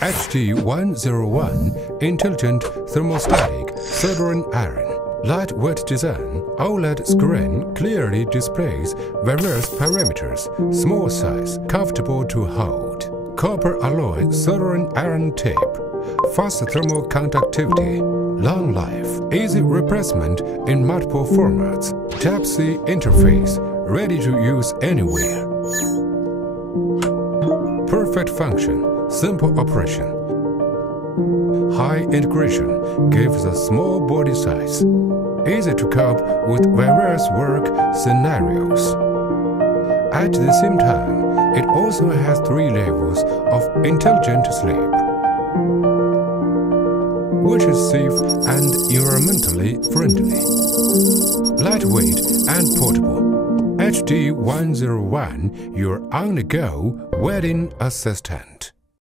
HD101 Intelligent Thermostatic Soldering Iron. Lightweight design, OLED screen clearly displays various parameters, small size, comfortable to hold. Copper alloy soldering iron tip, fast thermal conductivity, long life, easy replacement in multiple formats, Type-C interface, ready to use anywhere. Perfect function, simple operation. High integration gives a small body size, easy to cope with various work scenarios. At the same time, it also has 3 levels of intelligent sleep, which is safe and environmentally friendly. Lightweight and portable. HD101, your on-the-go wedding assistant.